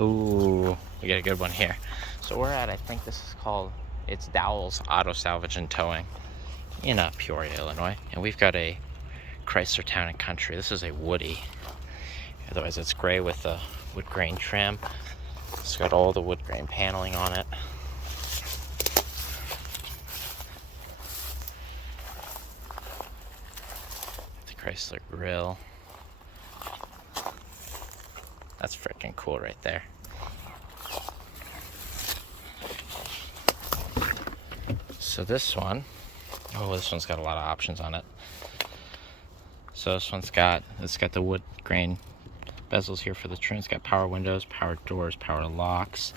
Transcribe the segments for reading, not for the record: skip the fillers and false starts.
Ooh, we got a good one here. So we're at, I think this is called, it's Dowell's Auto Salvage and Towing in Peoria, Illinois. And we've got a Chrysler Town Country. This is a Woody. Otherwise it's gray with the wood grain trim. It's got all the wood grain paneling on it. The Chrysler grill. That's freaking cool right there. So this one, this one's got a lot of options on it. So this one's got, it's got the wood grain bezels here for the trim. It's got power windows, power doors, power locks.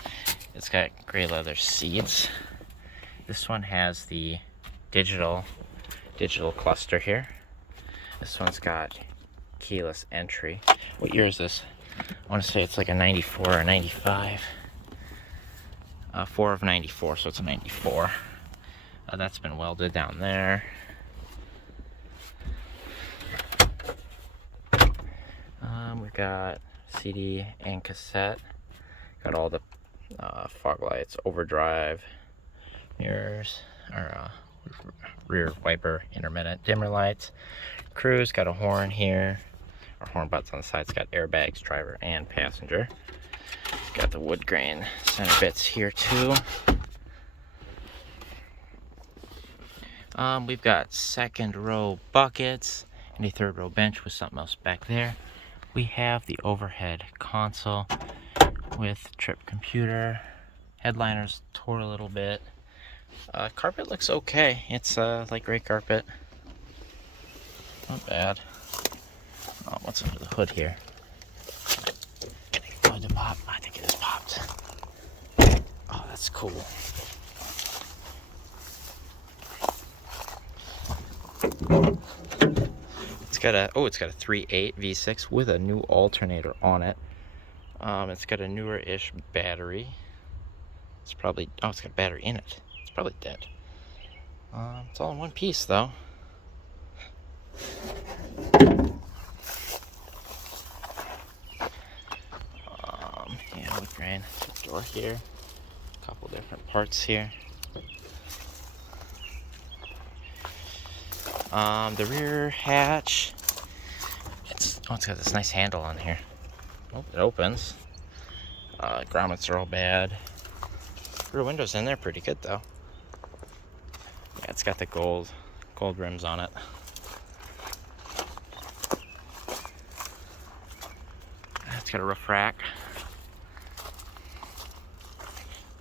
It's got gray leather seats. This one has the digital cluster here. This one's got keyless entry. What year is this? I want to say it's like a 94 or 95. 4 of 94, so it's a 94. That's been welded down there. We've got CD and cassette. Got all the fog lights, overdrive, mirrors, or rear wiper, intermittent dimmer lights. Cruise, got a horn here. Our horn butts on the side. It's got airbags, driver and passenger. It's got the wood grain center bits here too. We've got second row buckets and a third row bench with something else back there. We have the overhead console with trip computer. Headliners tore a little bit. Carpet looks okay. It's like gray carpet. Not bad. Oh, what's under the hood here? Can I get the hood to pop? I think it is popped. Oh, that's cool. It's got a 3.8 V6 with a new alternator on it. It's got a newer-ish battery. It's probably, it's got a battery in it. It's probably dead. It's all in one piece though. Yeah, wood grain. Door here. A couple different parts here. The rear hatch. It's got this nice handle on here. Oh, it opens. Grommets are all bad. Rear windows in there pretty good though. Yeah, it's got the gold rims on it. It's got a roof rack.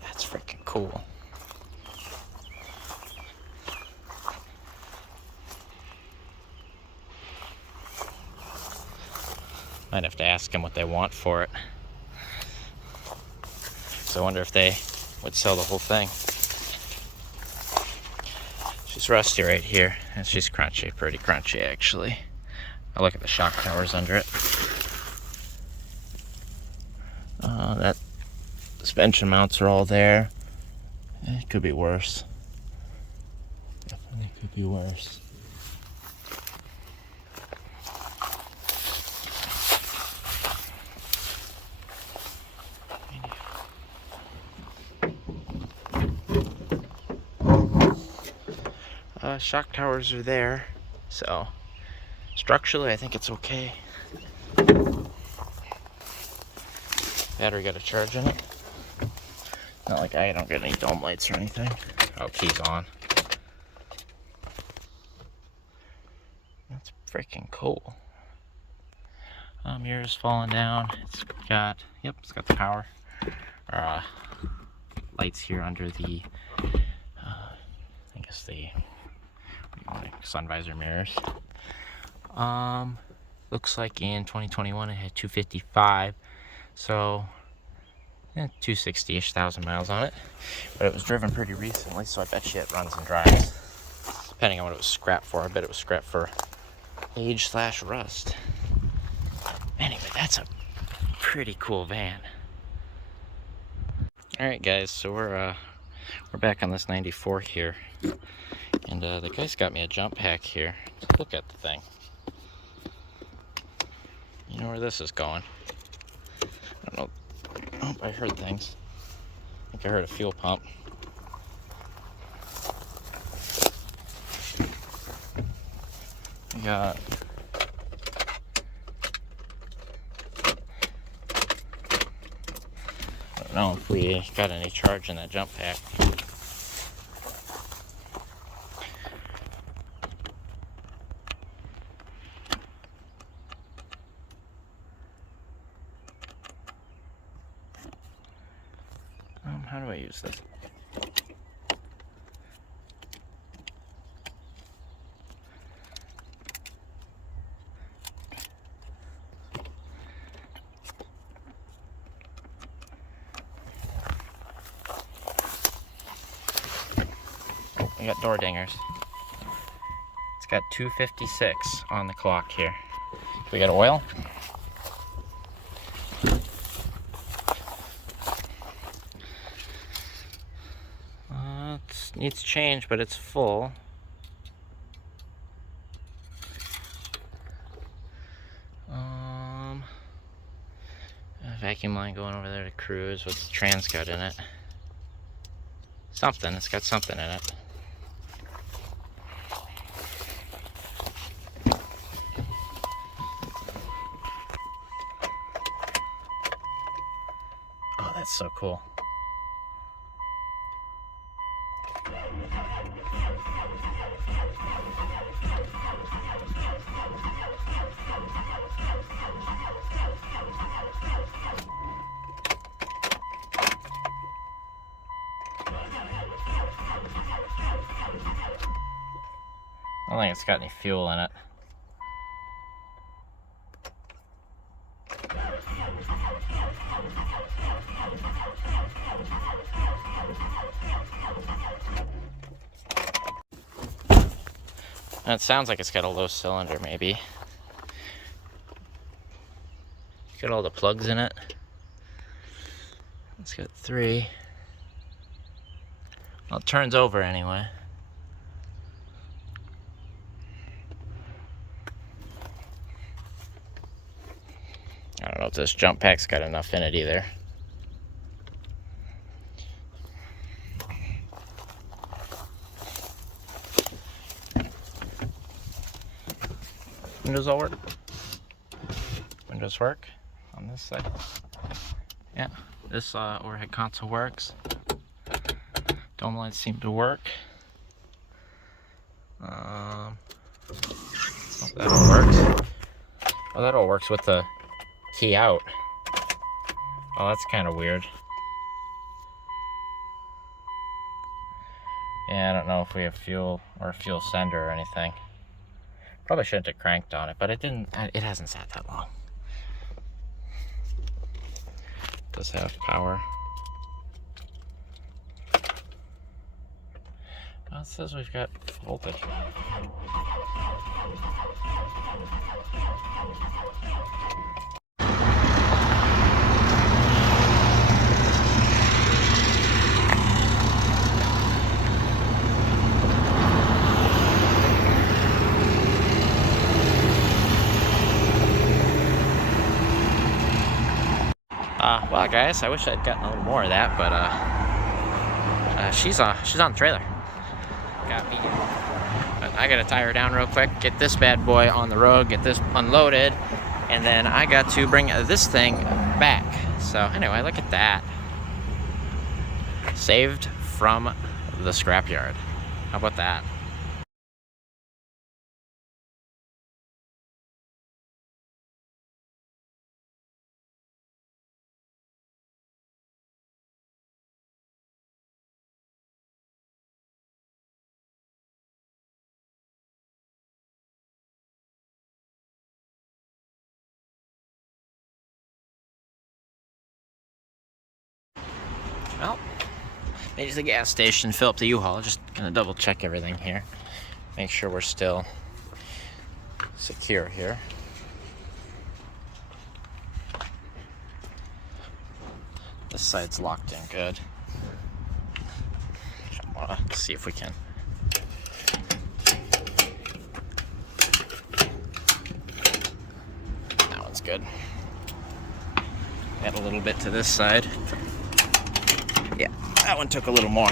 That's freaking cool. Might have to ask them what they want for it. So I wonder if they would sell the whole thing. She's rusty right here, and she's crunchy, pretty crunchy actually. I look at the shock towers under it. That suspension mounts are all there. It could be worse. Definitely could be worse. Shock towers are there, so structurally I think it's okay. Battery got a charge in it. Not like I don't get any dome lights or anything. Oh, key's on. That's freaking cool. Mirrors falling down. It's got the power. Lights here under the, I guess the sun visor mirrors. Looks like in 2021 it had 255, so 260-ish thousand miles on it, but it was driven pretty recently, so I bet you it runs and drives. Depending on what it was scrapped for, I bet it was scrapped for age/rust. Anyway, that's a pretty cool van. All right, guys, so we're back on this 94 here. And the guy's got me a jump pack here. Look at the thing. You know where this is going. I don't know. Oh, I heard things. I think I heard a fuel pump. We got I don't know if we got any charge in that jump pack. How do I use this? Oh, we got door dingers. It's got 2:56 on the clock here. We got oil. It needs change, but it's full. A vacuum line going over there to cruise. What's the trans got in it? Something. It's got something in it. Oh, that's so cool. I don't think it's got any fuel in it. And it sounds like it's got a low cylinder, maybe. Got all the plugs in it. It's got 3. Well, it turns over anyway. I don't know if this jump pack's got enough in it either. Windows all work? Windows work on this side. Yeah, this overhead console works. Dome lights seem to work. Oh, that all works. Oh, that all works with the key out. Oh, that's kind of weird. Yeah, I don't know if we have fuel or a fuel sender or anything. Probably shouldn't have cranked on it, but it didn't. It hasn't sat that long. Does have power. Well, it says we've got voltage. Well, guys, I wish I'd gotten a little more of that, but she's on the trailer. Got me. But I gotta tie her down real quick, get this bad boy on the road, get this unloaded, and then I got to bring this thing back. So anyway, look at that. Saved from the scrapyard. How about that? Well, made it to the gas station, fill up the U-Haul. Just gonna double check everything here. Make sure we're still secure here. This side's locked in good. I wanna see if we can. That one's good. Add a little bit to this side. Yeah, that one took a little more.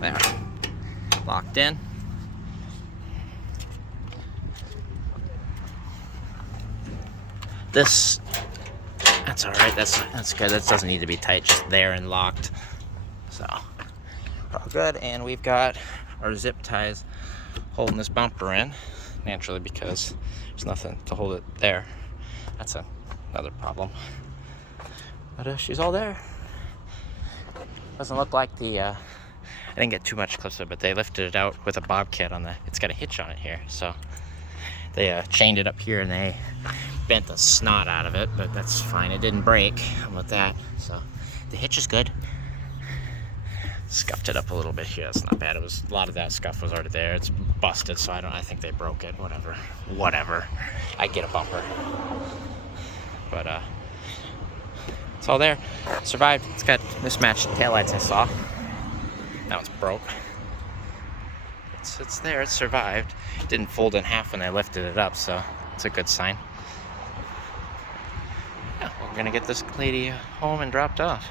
There. Locked in. This, that's all right. That's good. That doesn't need to be tight. Just there and locked. So, all good. And we've got our zip ties holding this bumper in, naturally, because there's nothing to hold it there. That's another problem. But she's all there. Doesn't look like the, I didn't get too much clips of it, but they lifted it out with a bobcat on the, it's got a hitch on it here. So they chained it up here and they bent the snot out of it, but that's fine. It didn't break. I'm with that. So the hitch is good. Scuffed it up a little bit here. That's not bad. It was, a lot of that scuff was already there. It's busted, so I think they broke it. Whatever. I get a bumper. But it's all there. Survived. It's got mismatched taillights I saw. Now it's broke. It's there. It survived. It didn't fold in half when they lifted it up, so it's a good sign. Yeah, we're gonna get this lady home and dropped off.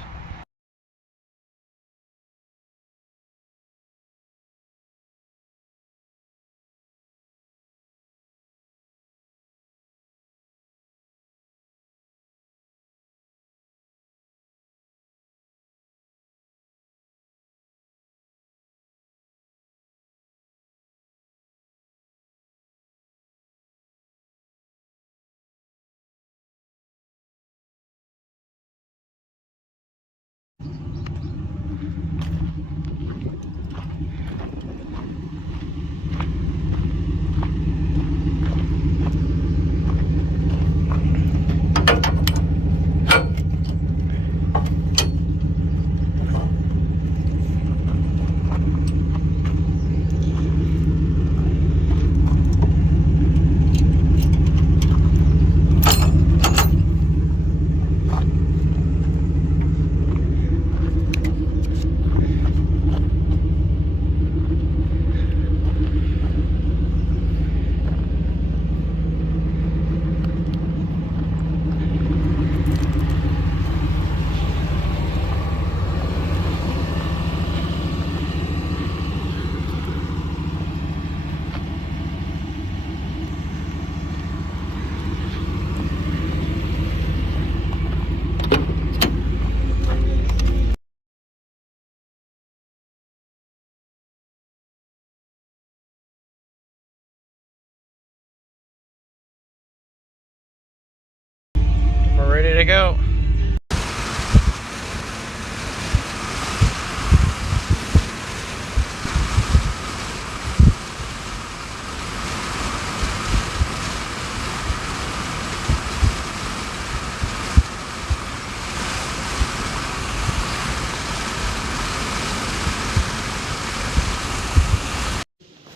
We're ready to go.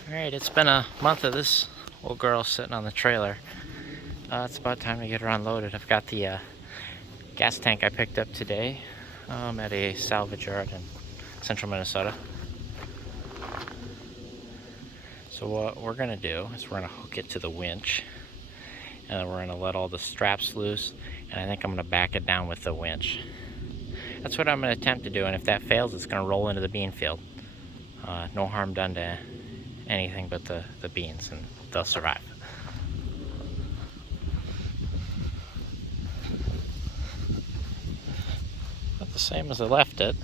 Alright, it's been a month of this little girl sitting on the trailer. It's about time to get her unloaded. I've got the gas tank I picked up today at a salvage yard in central Minnesota. So what we're going to do is we're going to hook it to the winch, and then we're going to let all the straps loose, and I think I'm going to back it down with the winch. That's what I'm going to attempt to do, and if that fails, it's going to roll into the bean field. No harm done to anything but the beans, and they'll survive. Not the same as I left it.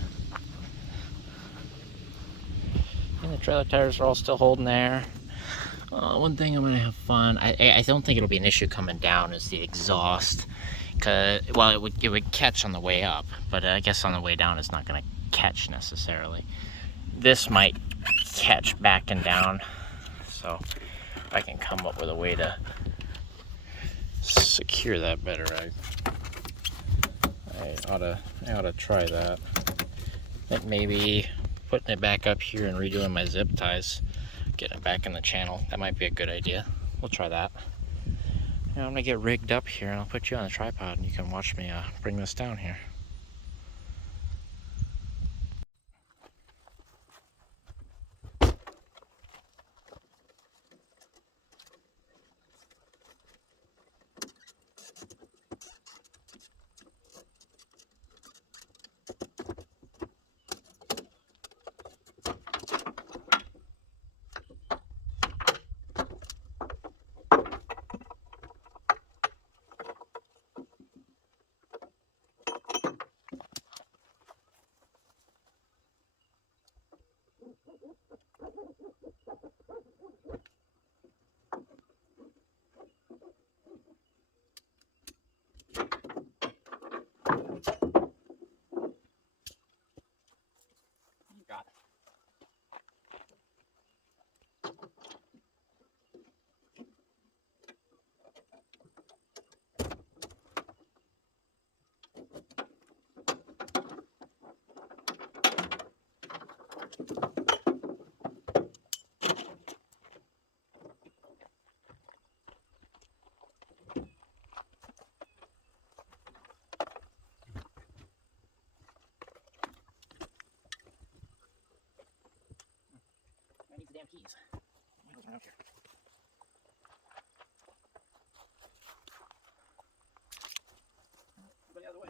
And the trailer tires are all still holding there. One thing I'm gonna have fun. I don't think it'll be an issue coming down is the exhaust. Well, it would catch on the way up, but I guess on the way down it's not gonna catch necessarily. This might catch back and down, so if I can come up with a way to secure that better, I ought to try that. I think maybe putting it back up here and redoing my zip ties, getting it back in the channel, that might be a good idea. We'll try that. Now I'm gonna get rigged up here and I'll put you on the tripod and you can watch me bring this down here. I need the damn keys. Wheels around here. Everybody out of the way.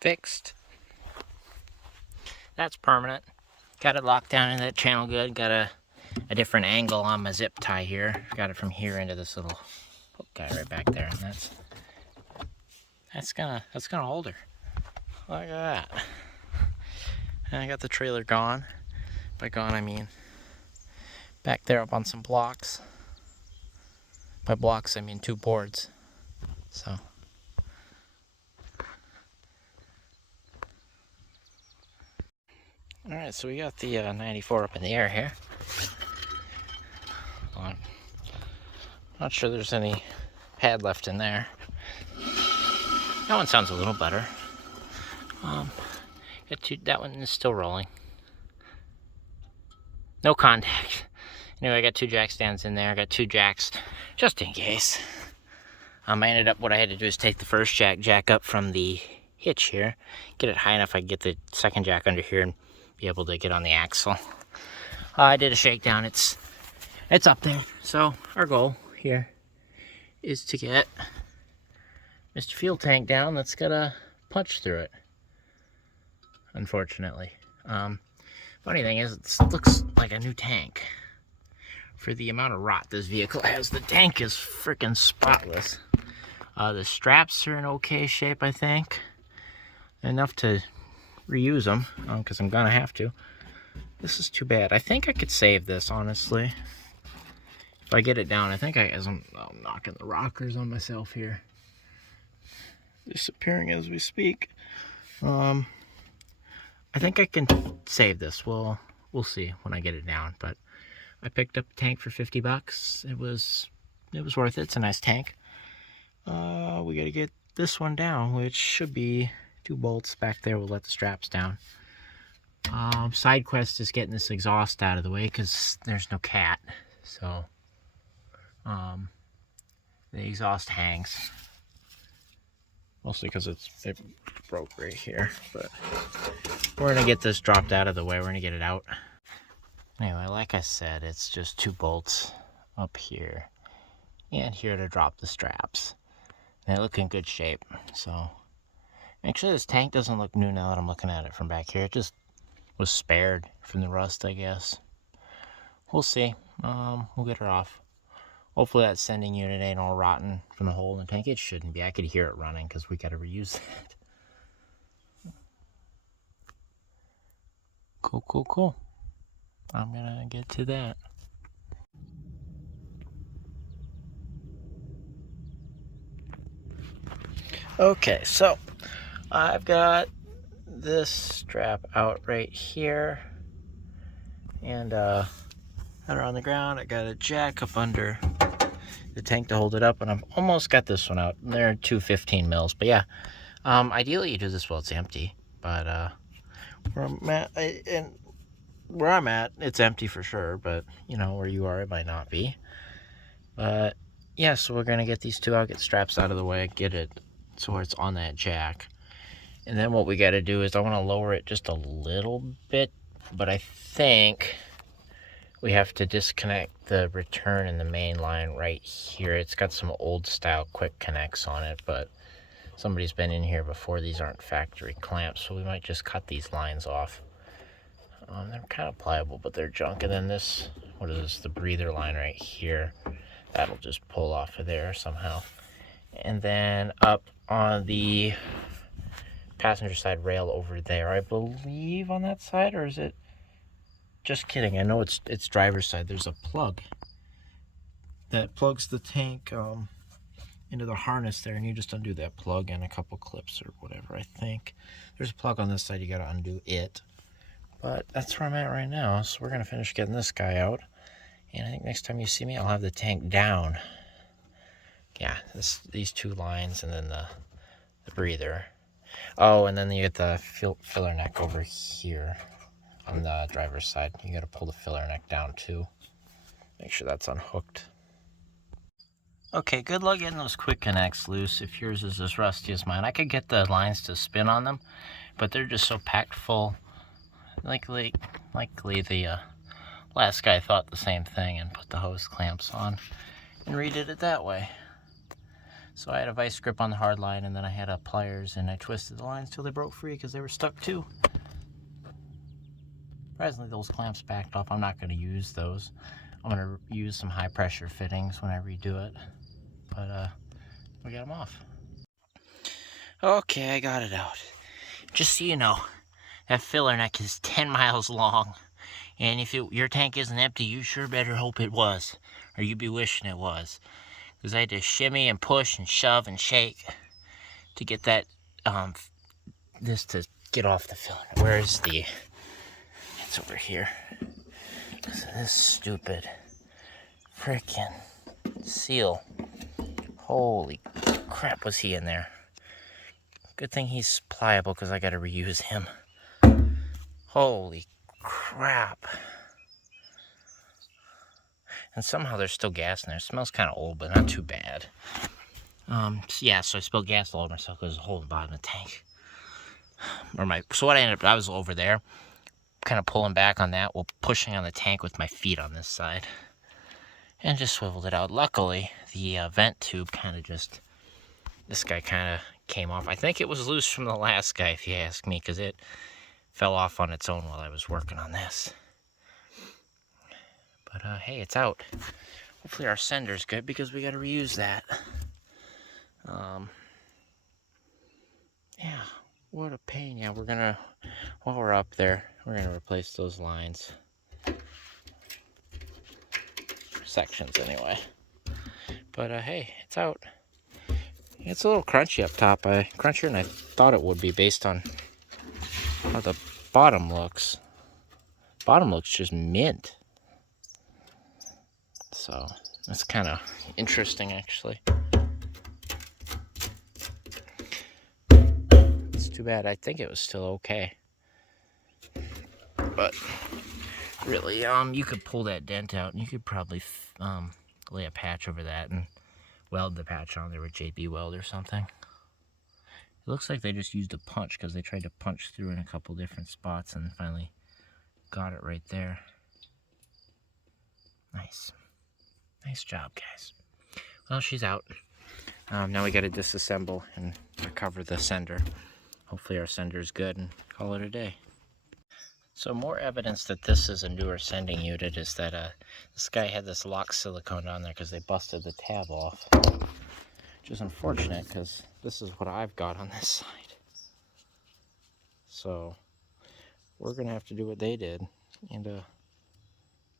Fixed. That's permanent. Got it locked down in that channel good. Got a different angle on my zip tie here. Got it from here into this little hook guy right back there, and that's gonna hold her. Look at that. And I got the trailer gone. By gone I mean back there up on some blocks. By blocks I mean 2 boards. So alright, so we got the 94 up in the air here. I'm not sure there's any pad left in there. That one sounds a little better. That one is still rolling. No contact. Anyway, I got 2 jack stands in there. I got 2 jacks just in case. What I had to do is take the first jack up from the hitch here, get it high enough I can get the second jack under here and be able to get on the axle. I did a shakedown. It's up there. So our goal here is to get Mr. Fuel Tank down. That's got a punch through it, unfortunately. Funny thing is, it looks like a new tank for the amount of rot this vehicle has. The tank is freaking spotless. The straps are in okay shape, I think. Enough to reuse them, because I'm gonna have to. This is too bad. I think I could save this, honestly. If I get it down, I think as I'm knocking the rockers on myself here. Disappearing as we speak. I think I can save this. We'll see when I get it down. But I picked up a tank for 50 bucks. It was worth it. It's a nice tank. We gotta get this one down, which should be 2 bolts back there. We'll let the straps down. Side quest is getting this exhaust out of the way because there's no cat. So the exhaust hangs. Mostly because it broke right here, but we're gonna get this dropped out of the way. We're gonna get it out. Anyway, like I said, it's just 2 bolts up here and here to drop the straps. They look in good shape. So actually, this tank doesn't look new now that I'm looking at it from back here. It just was spared from the rust, I guess. We'll see. We'll get her off. Hopefully that sending unit ain't all rotten from the hole in the tank. It shouldn't be. I could hear it running because we got to reuse that. Cool. I'm gonna get to that. Okay, so I've got this strap out right here, and that are on the ground. I got a jack up under the tank to hold it up, and I've almost got this one out. They're 215 mils, but yeah. Ideally you do this while it's empty, but where I'm at, it's empty for sure, but you know, where you are, it might not be. But yeah, so we're gonna get these two out, get straps out of the way, get it so it's on that jack. And then what we gotta do is I wanna lower it just a little bit, but I think we have to disconnect the return and the main line right here. It's got some old style quick connects on it, but somebody's been in here before. These aren't factory clamps, so we might just cut these lines off. They're kind of pliable, but they're junk. And then this, what is this, the breather line right here, that'll just pull off of there somehow. And then up on the passenger side rail over there, I believe on that side, or is it, just kidding, I know it's driver's side, there's a plug that plugs the tank into the harness there, and you just undo that plug and a couple clips or whatever. I think there's a plug on this side, you gotta undo it. But that's where I'm at right now, so we're gonna finish getting this guy out, and I think next time you see me I'll have the tank down. Yeah, these two lines, and then the breather. Oh, and then you get the filler neck over here on the driver's side. You gotta pull the filler neck down too, make sure that's unhooked. Okay, good luck getting those quick connects loose if yours is as rusty as mine. I could get the lines to spin on them, but they're just so packed full. Likely the last guy thought the same thing and put the hose clamps on and redid it that way. So I had a vice grip on the hard line, and then I had a pliers, and I twisted the lines till they broke free because they were stuck too. Surprisingly, those clamps backed off. I'm not going to use those. I'm going to use some high pressure fittings when I redo it. But we got them off. Okay, I got it out. Just so you know, that filler neck is 10 miles long. And if your tank isn't empty, you sure better hope it was, or you'd be wishing it was. Because I had to shimmy and push and shove and shake to get that, this to get off the filler. Where's the, it's over here. So this stupid freaking seal. Holy crap, was he in there. Good thing he's pliable because I got to reuse him. Holy crap. And somehow there's still gas in there. It smells kind of old, but not too bad. Yeah, so I spilled gas all over myself because there's a hole in the bottom of the tank. So what I ended up, I was over there, kind of pulling back on that while pushing on the tank with my feet on this side. And just swiveled it out. Luckily, the vent tube kind of just, this guy kind of came off. I think it was loose from the last guy, if you ask me, because it fell off on its own while I was working on this. But hey, it's out. Hopefully our sender's good because we got to reuse that. Yeah, what a pain. Yeah, we're gonna, while we're up there, we're gonna replace those lines. Sections anyway. But hey, it's out. It's a little crunchy up top. Crunchier than I thought it would be based on how the bottom looks. Bottom looks just mint. So that's kind of interesting, actually. It's too bad. I think it was still okay. But really, you could pull that dent out, and you could probably lay a patch over that and weld the patch on there with JB Weld or something. It looks like they just used a punch because they tried to punch through in a couple different spots and finally got it right there. Nice. Nice job, guys. Well, she's out. Now we got to disassemble and recover the sender. Hopefully our sender's good and call it a day. So more evidence that this is a newer sending unit is that this guy had this lock silicone on there because they busted the tab off. Which is unfortunate because this is what I've got on this side. So we're going to have to do what they did and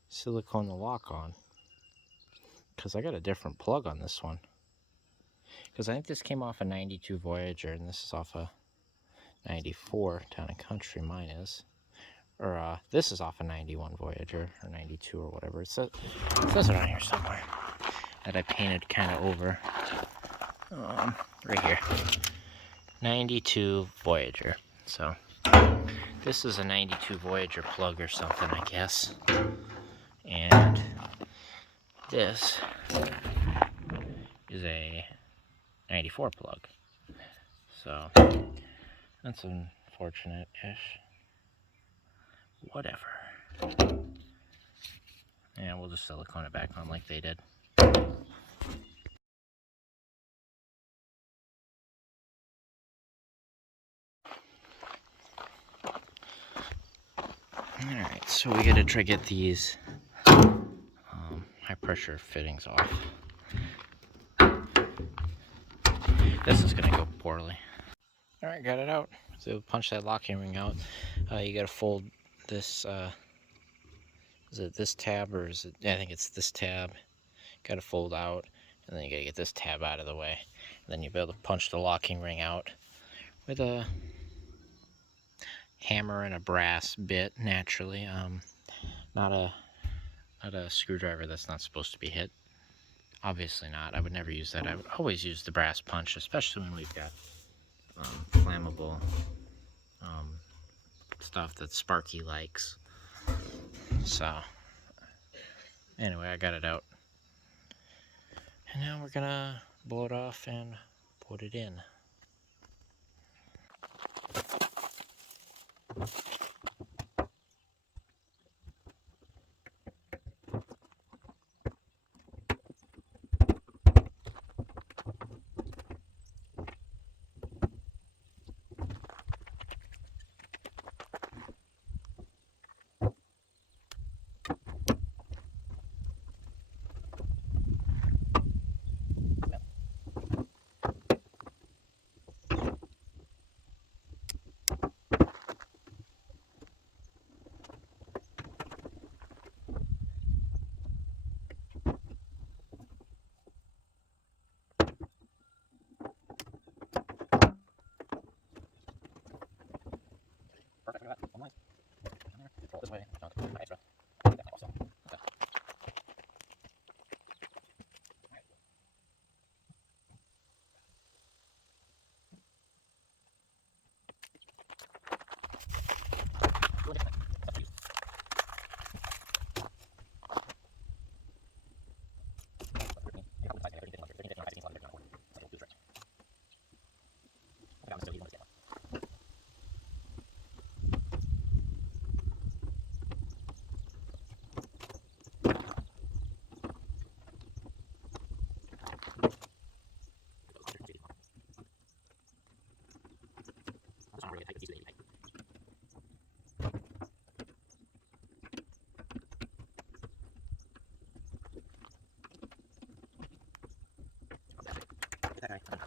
silicone the lock on. Because I got a different plug on this one. Because I think this came off a 92 Voyager and this is off a 94 Town and Country, mine is. or this is off a 91 Voyager, or 92 or whatever. It says it on here somewhere, that I painted kind of over. Right here. 92 Voyager. So, this is a 92 Voyager plug or something, I guess. And this is a 94 plug. So, that's unfortunate-ish. Whatever. And we'll just silicone it back on like they did. Alright, so we gotta try to get these high pressure fittings off. This is gonna go poorly. Alright, got it out. So punch that locking ring out. You gotta fold this, is it this tab or is it, yeah, I think it's this tab. Gotta fold out, and then you gotta get this tab out of the way. And then you'll be able to punch the locking ring out with a hammer and a brass bit, naturally. Not a screwdriver that's not supposed to be hit. Obviously not. I would never use that. I would always use the brass punch, especially when we've got flammable stuff that Sparky likes. So, anyway, I got it out. And now we're gonna blow it off and put it in. This way. Extra.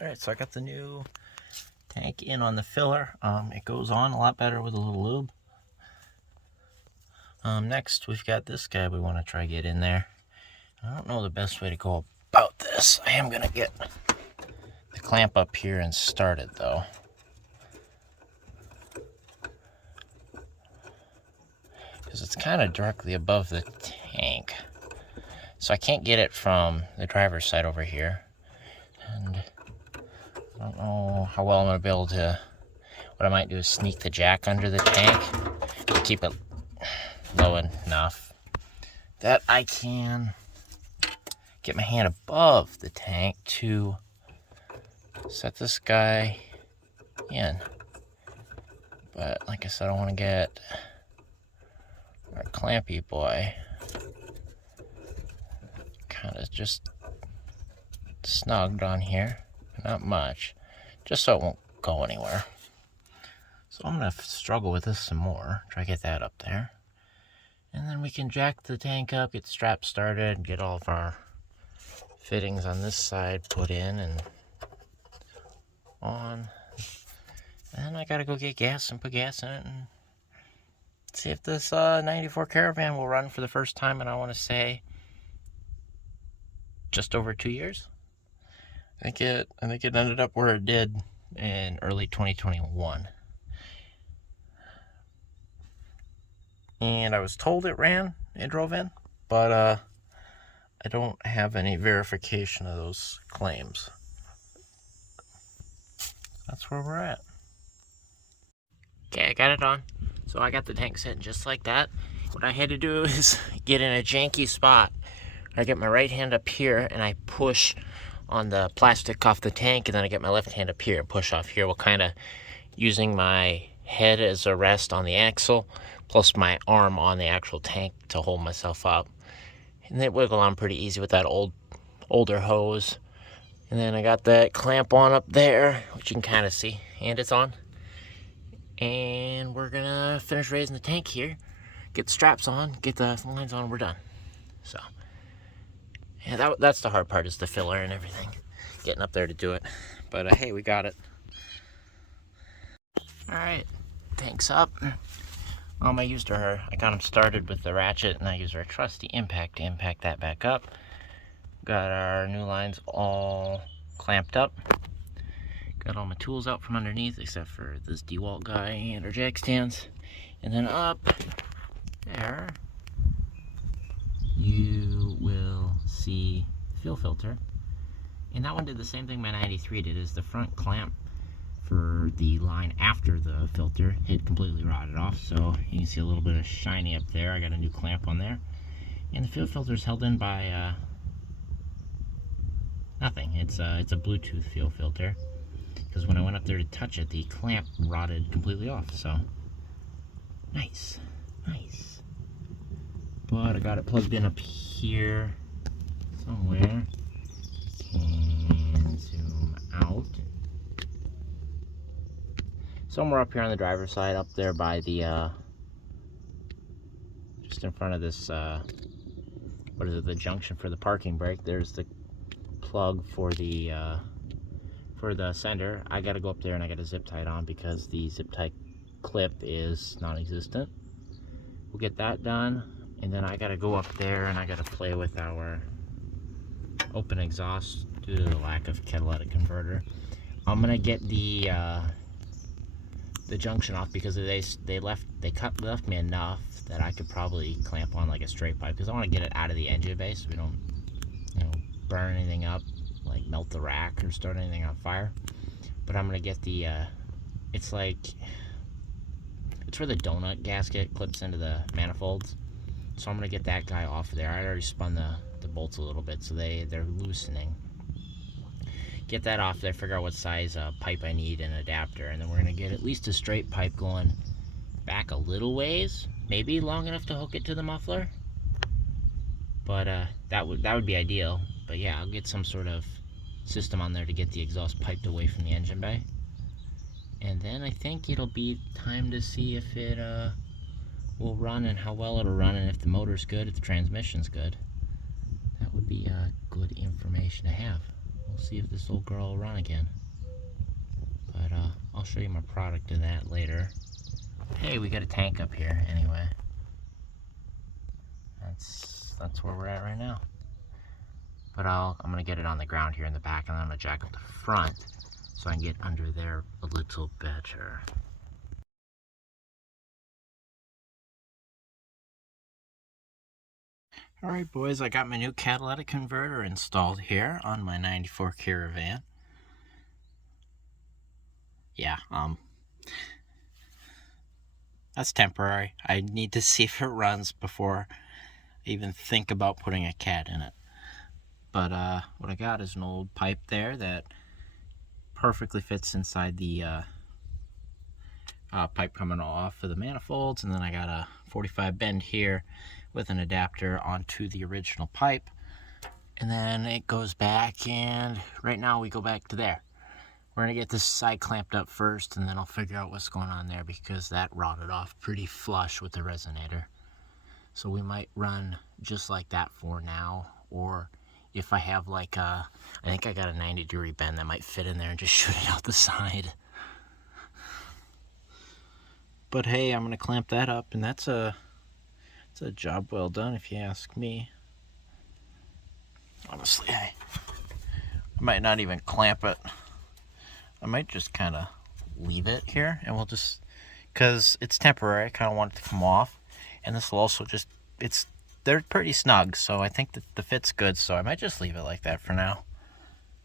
Alright, so I got the new tank in on the filler. It goes on a lot better with a little lube. Next, we've got this guy we want to try to get in there. I don't know the best way to go about this. I am going to get the clamp up here and start it, though. Because it's kind of directly above the tank. So I can't get it from the driver's side over here. And I don't know how well I'm going to be able to... What I might do is sneak the jack under the tank to keep it low enough that I can get my hand above the tank to set this guy in. But like I said, I want to get our clampy boy kind of just snugged on here, not much, just so it won't go anywhere. So I'm gonna struggle with this some more, try to get that up there. And then we can jack the tank up, get the strap started, get all of our fittings on this side put in and on. And I gotta go get gas and put gas in it and see if this 94 Caravan will run for the first time, and I want to say just over 2 years. I think it ended up where it did in early 2021. And I was told it drove in, but I don't have any verification of those claims. That's where we're at. Okay, I got it on. So I got the tank set just like that. What I had to do is get in a janky spot. I get my right hand up here and I push on the plastic off the tank, and then I get my left hand up here and push off here while kind of using my head as a rest on the axle, plus my arm on the actual tank to hold myself up. And they wiggle on pretty easy with that older hose. And then I got that clamp on up there, which you can kind of see, and it's on. And we're gonna finish raising the tank here, get the straps on, get the lines on, we're done. So, yeah, that's the hard part, is the filler and everything, getting up there to do it. But hey, we got it. All right, tank's up. I got them started with the ratchet, and I used our trusty impact to impact that back up. Got our new lines all clamped up. Got all my tools out from underneath, except for this DeWalt guy and our jack stands. And then up there, you will see the fuel filter. And that one did the same thing my 93 did, is the front clamp for the line after the filter had completely rotted off. So you can see a little bit of shiny up there. I got a new clamp on there. And the fuel filter is held in by nothing. It's a Bluetooth fuel filter. Because when I went up there to touch it, the clamp rotted completely off, so nice. But I got it plugged in up here somewhere. Can zoom out. Somewhere up here on the driver's side, up there by the, just in front of this, what is it, the junction for the parking brake, there's the plug for the sender. I gotta go up there and I gotta zip tie it on because the zip tie clip is non-existent. We'll get that done, and then I gotta go up there and I gotta play with our open exhaust due to the lack of catalytic converter. I'm gonna get the junction off because they left me enough that I could probably clamp on like a straight pipe, because I want to get it out of the engine bay so we don't, burn anything up, like melt the rack or start anything on fire. But I'm gonna get the it's where the donut gasket clips into the manifolds, so I'm gonna get that guy off of there. I already spun the bolts a little bit, so they're loosening. Get that off there, figure out what size pipe I need and adapter, and then we're gonna get at least a straight pipe going back a little ways, maybe long enough to hook it to the muffler. But that would be ideal. But yeah, I'll get some sort of system on there to get the exhaust piped away from the engine bay. And then I think it'll be time to see if it will run and how well it'll run, and if the motor's good, if the transmission's good. That would be good information to have. We'll see if this old girl will run again. But I'll show you my product of that later. Hey, we got a tank up here anyway. That's where we're at right now. But I'm gonna get it on the ground here in the back, and then I'm gonna jack up the front so I can get under there a little better. Alright boys, I got my new catalytic converter installed here on my 94 Caravan. Yeah, that's temporary. I need to see if it runs before I even think about putting a cat in it. But what I got is an old pipe there that perfectly fits inside the pipe coming off of the manifolds, and then I got a 45 bend here with an adapter onto the original pipe, and then it goes back, and right now we go back to there. We're gonna get this side clamped up first, and then I'll figure out what's going on there, because that rotted off pretty flush with the resonator. So we might run just like that for now, or if I have like a, I think I got a 90-degree bend that might fit in there and just shoot it out the side. But hey, I'm gonna clamp that up, and it's a job well done if you ask me. Honestly, I might not even clamp it. I might just kind of leave it here, and we'll just, because it's temporary, I kind of want it to come off, and this will also just, they're pretty snug, so I think that the fit's good, so I might just leave it like that for now.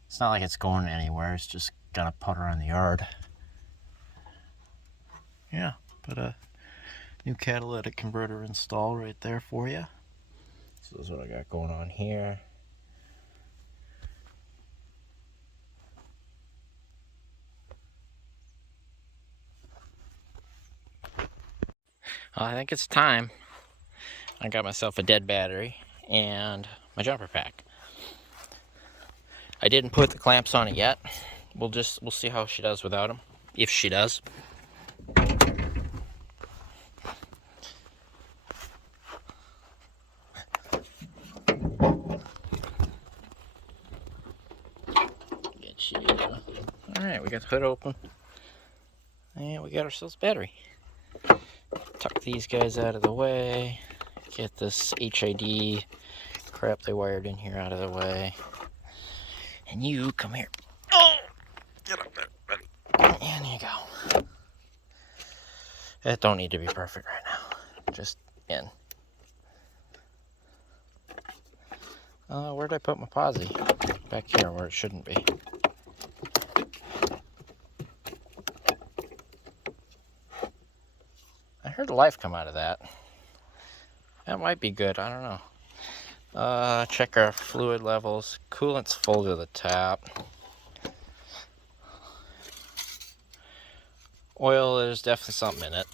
It's not like it's going anywhere, it's just gonna putter on the yard. Yeah, but a new catalytic converter install right there for you. So this is what I got going on here. I think it's time. I got myself a dead battery and my jumper pack. I didn't put the clamps on it yet. We'll see how she does without them, if she does. Get you. All right, we got the hood open, and we got ourselves a battery. Tuck these guys out of the way. Get this HID crap they wired in here out of the way. And you come here. Oh! Get up there, buddy. And you go. It don't need to be perfect right now. Just in. Where did I put my posi? Back here where it shouldn't be. I heard life come out of that. That might be good, I don't know. Check our fluid levels. Coolant's full to the top. Oil, there's definitely something in it.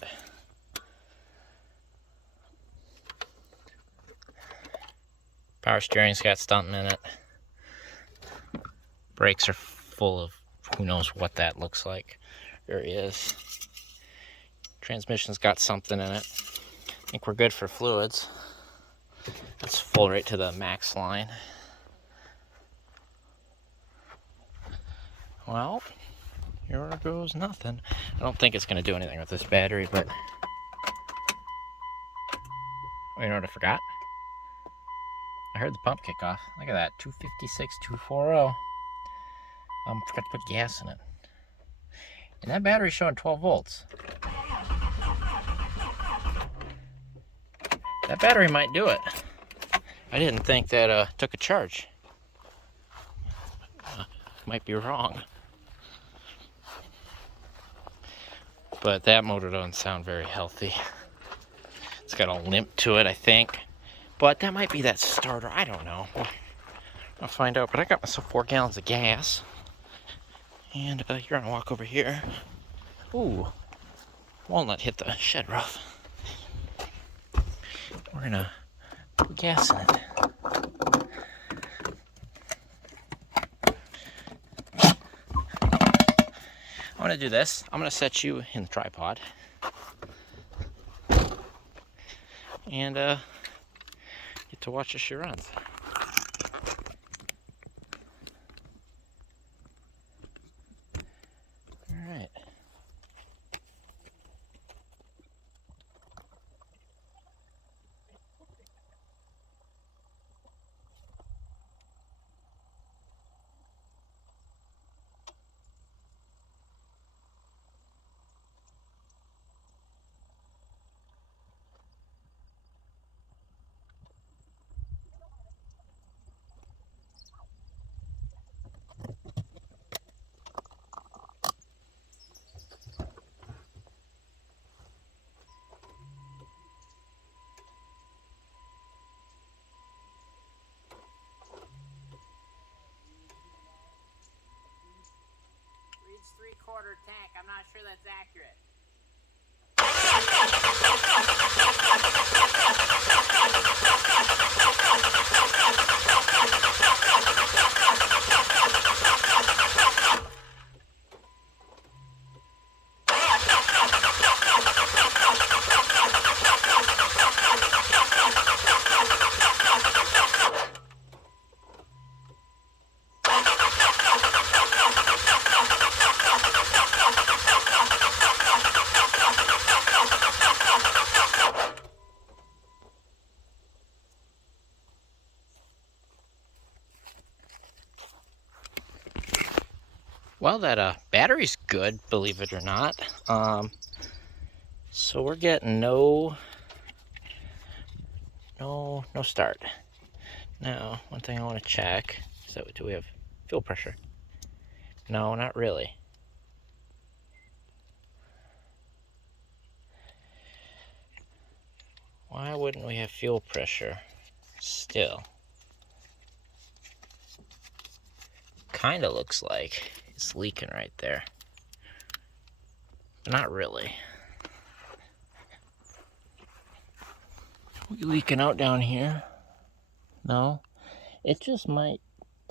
Power steering's got something in it. Brakes are full of who knows what that looks like. There he is. Transmission's got something in it. I think we're good for fluids. That's full right to the max line. Well, here goes nothing. I don't think it's going to do anything with this battery, but... Oh, you know what I forgot? I heard the pump kick off. Look at that, 256, 240. Forgot to put gas in it. And that battery's showing 12 volts. That battery might do it. I didn't think that took a charge. Might be wrong. But that motor doesn't sound very healthy. It's got a limp to it, I think. But that might be that starter. I don't know. I'll find out. But I got myself 4 gallons of gas. And you're gonna walk over here. Ooh. Walnut hit the shed roof. We're gonna put gas in it. I'm gonna do this. I'm gonna set you in the tripod. And get to watch as she runs. Alright. Reads 3/4 tank. I'm not sure that's accurate. Well, that battery's good, believe it or not. So we're getting no start. Now, one thing I want to check is that do we have fuel pressure? No, not really. Why wouldn't we have fuel pressure still? Kind of looks like it's leaking right there. But not really. We leaking out down here? No? It just might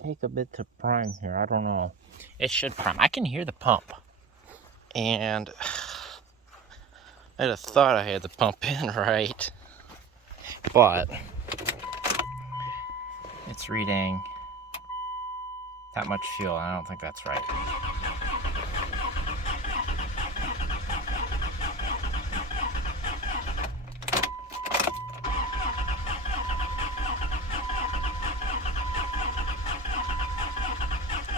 take a bit to prime here. I don't know. It should prime. I can hear the pump. And I'd have thought I had the pump in right. But it's reading that much fuel. I don't think that's right.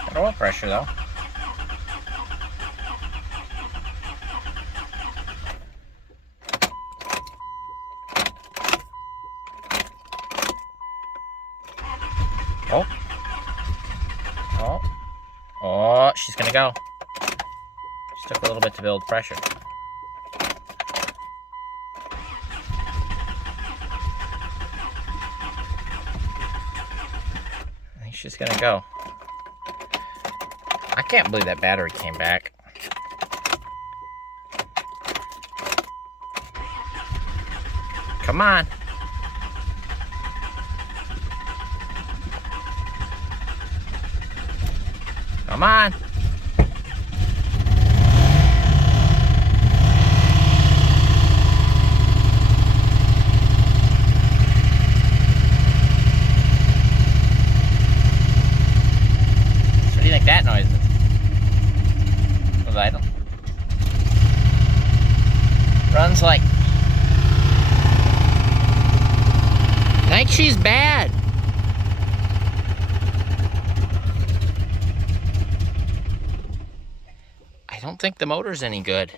Got oil pressure though. Oh. Oh. Oh, she's gonna go. Just took a little bit to build pressure. I think she's gonna go. I can't believe that battery came back. Come on. Come on. So what do you think that noise is? Was idle? Runs like... I think she's bad. I don't think the motor's any good.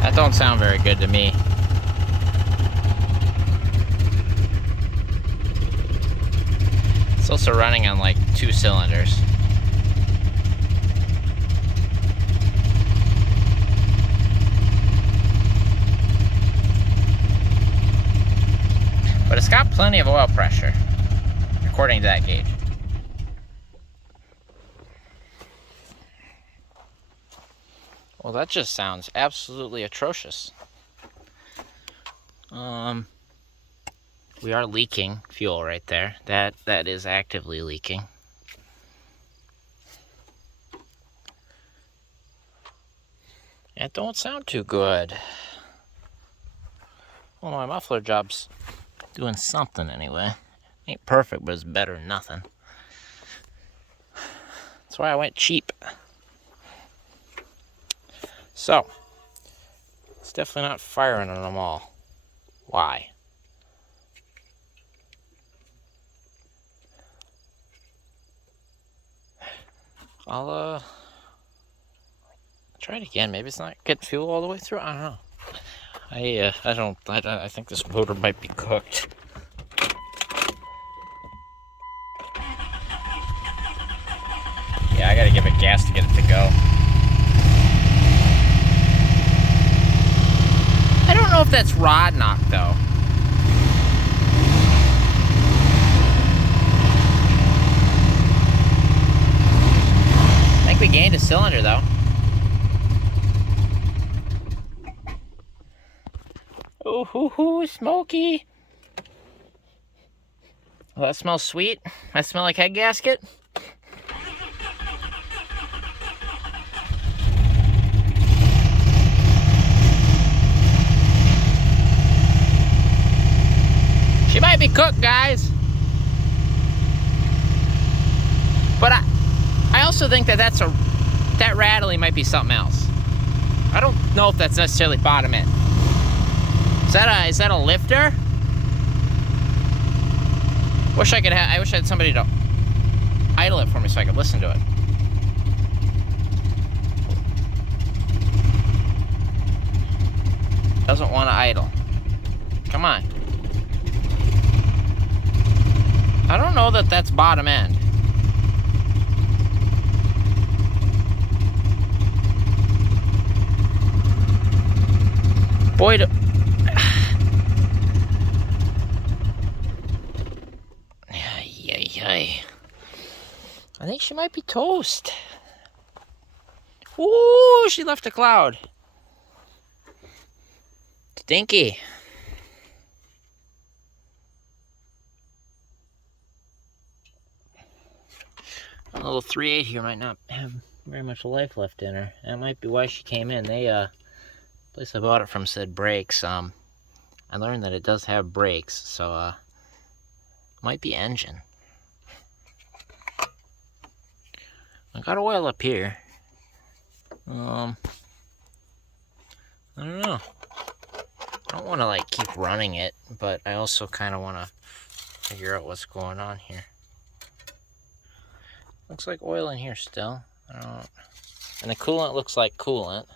That don't sound very good to me. It's also running on like 2 cylinders. But it's got plenty of oil pressure, according to that gauge. Well, that just sounds absolutely atrocious. We are leaking fuel right there. That is actively leaking. It don't sound too good. Well, my muffler job's doing something anyway. Ain't perfect, but it's better than nothing. That's why I went cheap. So, it's definitely not firing on them all. Why? I'll try it again. Maybe it's not getting fuel all the way through. I don't know. I think this motor might be cooked. Yeah, I gotta give it gas to get it to go. I don't know if that's rod knock though. I think we gained a cylinder though. Ooh, hoo, hoo, smoky. Well, that smells sweet. That smell like head gasket. She might might be cooked, guys. But I also think that that rattling might be something else. I don't know if that's necessarily bottom end. Is that a lifter? I wish I had somebody to idle it for me so I could listen to it. Doesn't want to idle. Come on. I don't know that that's bottom end. Boy, I think she might be toast. Ooh, she left a cloud. Stinky. A little 3.8 here might not have very much life left in her. That might be why she came in. The place I bought it from said brakes. I learned that it does have brakes, so might be engine. I got oil up here. I don't know. I don't want to like keep running it, but I also kind of want to figure out what's going on here. Looks like oil in here still. And the coolant looks like coolant.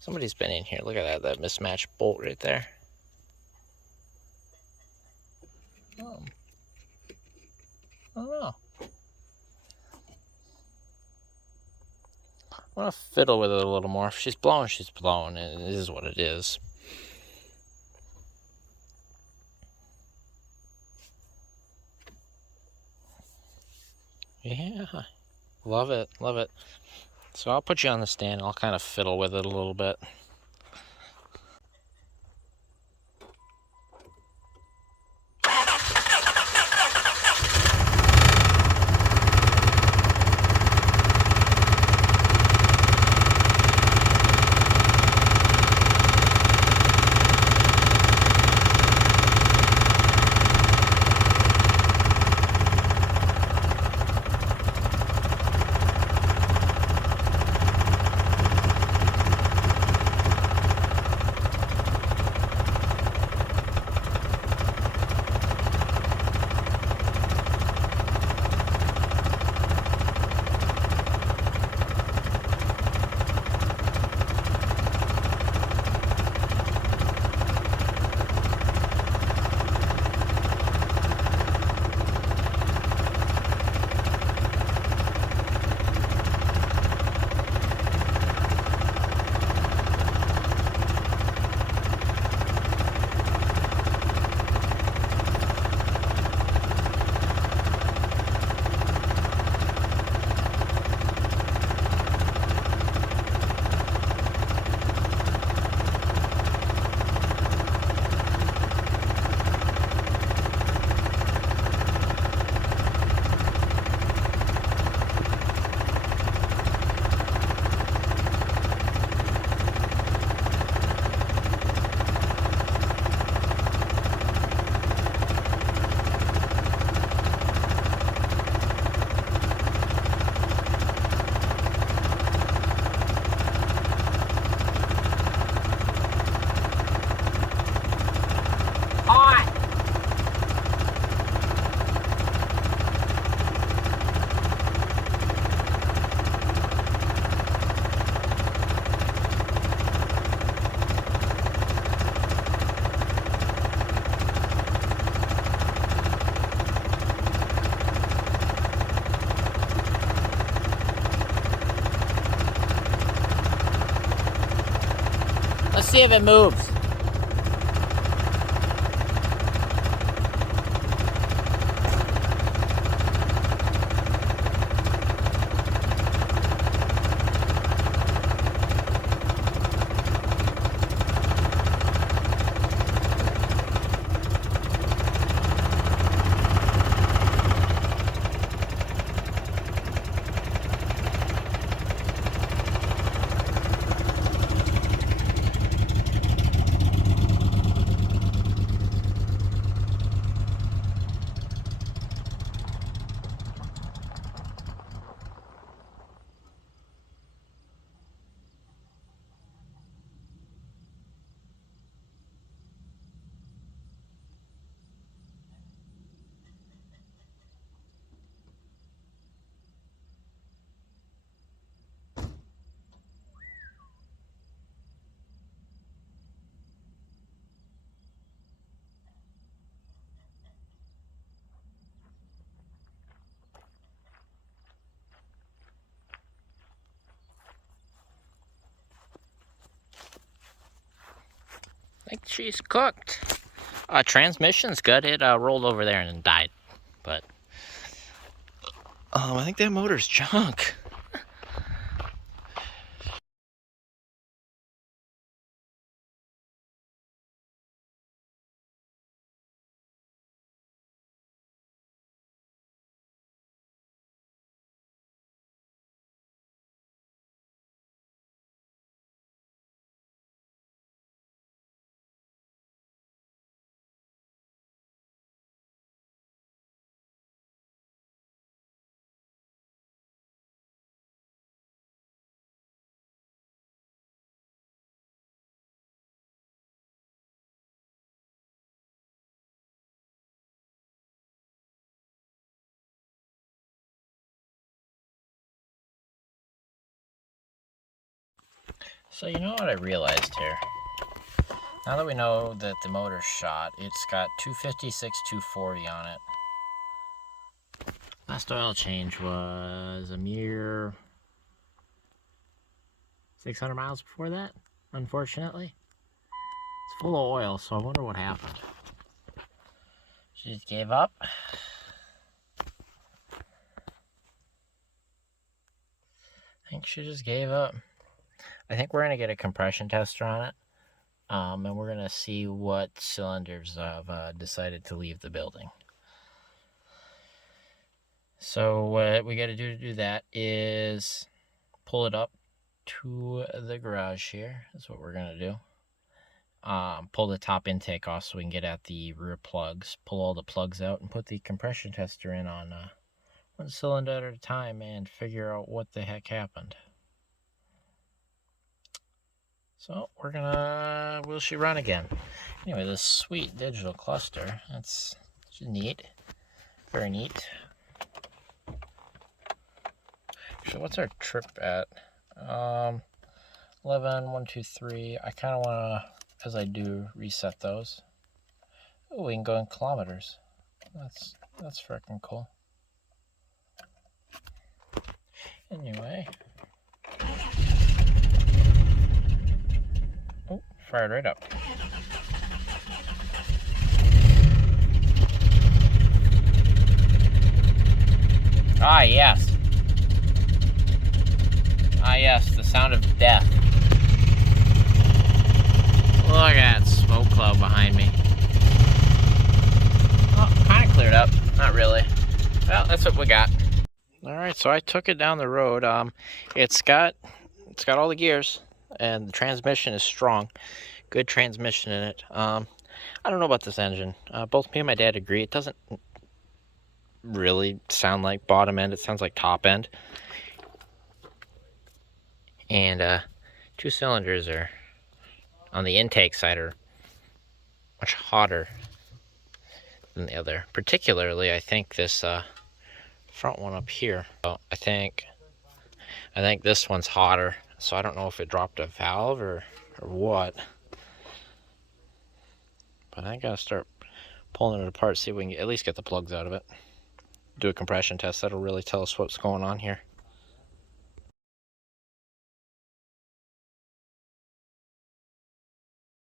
Somebody's been in here. Look at that mismatched bolt right there. I don't know. I want to fiddle with it a little more. If she's blowing, she's blowing. It is what it is. Yeah, love it, love it. So I'll put you on the stand and I'll kind of fiddle with it a little bit. Let's see if it moves. think she's cooked. Transmission's good. It rolled over there and then died. But I think that motor's junk. So you know what I realized here? Now that we know that the motor's shot, it's got 256, 240 on it. Last oil change was a mere 600 miles before that, unfortunately. It's full of oil, so I wonder what happened. She just gave up. I think she just gave up. I think we're going to get a compression tester on it. And we're going to see what cylinders have decided to leave the building. So what we got to do that is pull it up to the garage here. That's what we're going to do. Pull the top intake off so we can get at the rear plugs. Pull all the plugs out and put the compression tester in on one cylinder at a time and figure out what the heck happened. So we're gonna, will she run again? Anyway, this sweet digital cluster, that's neat, very neat. So what's our trip at? 11, 1, 2, 3. I kind of wanna, as I do, reset those. Oh, we can go in kilometers. That's freaking cool. Anyway. Oh, fired right up. Ah, yes. Ah, yes, the sound of death. Look at that smoke cloud behind me. Oh, kind of cleared up. Not really. Well, that's what we got. All right, so I took it down the road. It's got all the gears, and the transmission is strong. Good transmission in it. I don't know about this engine. Both me and my dad agree it doesn't really sound like bottom end. It sounds like top end. And 2 cylinders are on the intake side are much hotter than the other. Particularly, I think this front one up here. So I think this one's hotter. So I don't know if it dropped a valve or what. But I gotta start pulling it apart, see if we can at least get the plugs out of it. Do a compression test. That'll really tell us what's going on here.